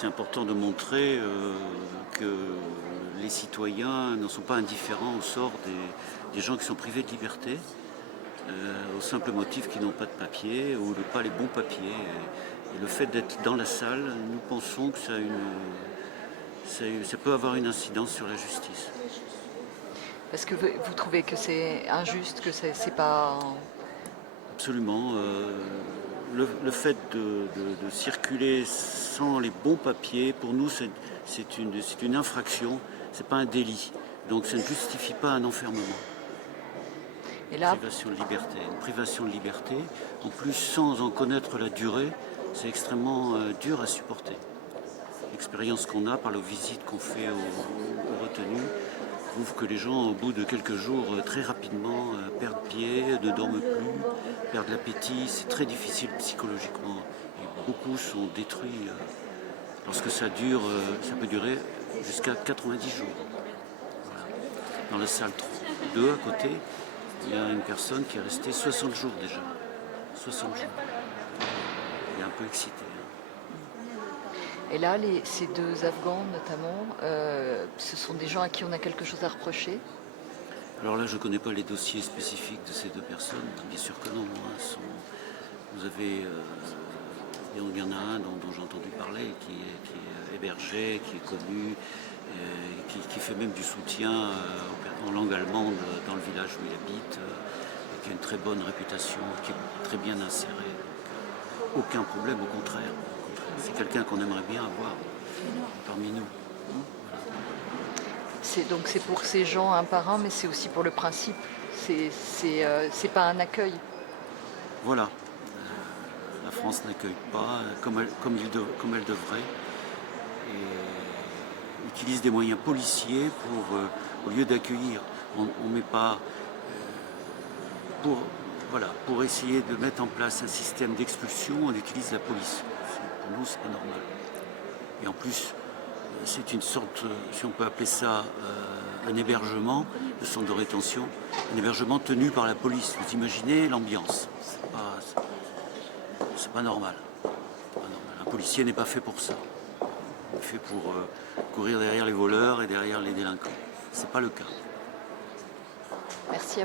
C'est important de montrer que les citoyens ne sont pas indifférents au sort des gens qui sont privés de liberté, au simple motif qu'ils n'ont pas de papier ou pas les bons papiers. Et le fait d'être dans la salle, nous pensons que ça peut avoir une incidence sur la justice. Parce que vous trouvez que c'est injuste, que c'est pas... Absolument. Le fait de circuler sans les bons papiers, pour nous, c'est une infraction, c'est pas un délit. Donc ça ne justifie pas un enfermement. Et là, Privation de liberté. Une privation de liberté, en plus sans en connaître la durée, c'est extrêmement dur à supporter. L'expérience qu'on a par les visites qu'on fait aux retenues prouve que les gens, au bout de quelques jours, très rapidement, perdent pied, ne dorment plus, perdent l'appétit. C'est très difficile psychologiquement. Et beaucoup sont détruits lorsque ça dure, ça peut durer jusqu'à 90 jours. Voilà. Dans la salle 2 à côté, il y a une personne qui est restée 60 jours déjà. 60 jours. Il est un peu excité. et là ces deux Afghans notamment, ce sont des gens à qui on a quelque chose à reprocher. Alors là, je ne connais pas les dossiers spécifiques de ces deux personnes. Bien sûr que non. Vous avez, il y en a un dont j'ai entendu parler, qui est hébergé, qui est connu, qui fait même du soutien en langue allemande dans le village où il habite, et qui a une très bonne réputation, qui est très bien inséré. Donc, aucun problème, au contraire. C'est quelqu'un qu'on aimerait bien avoir parmi nous. Donc c'est pour ces gens un par un, mais c'est aussi pour le principe. C'est pas un accueil. Voilà. La France n'accueille pas comme elle devrait et utilise des moyens policiers au lieu d'accueillir. On ne met pas pour essayer de mettre en place un système d'expulsion, on utilise la police. Pour nous, c'est pas normal. Et en plus, c'est une sorte, si on peut appeler ça un hébergement, le centre de rétention, un hébergement tenu par la police. Vous imaginez l'ambiance. C'est pas normal. Un policier n'est pas fait pour ça. Il est fait pour courir derrière les voleurs et derrière les délinquants. C'est pas le cas.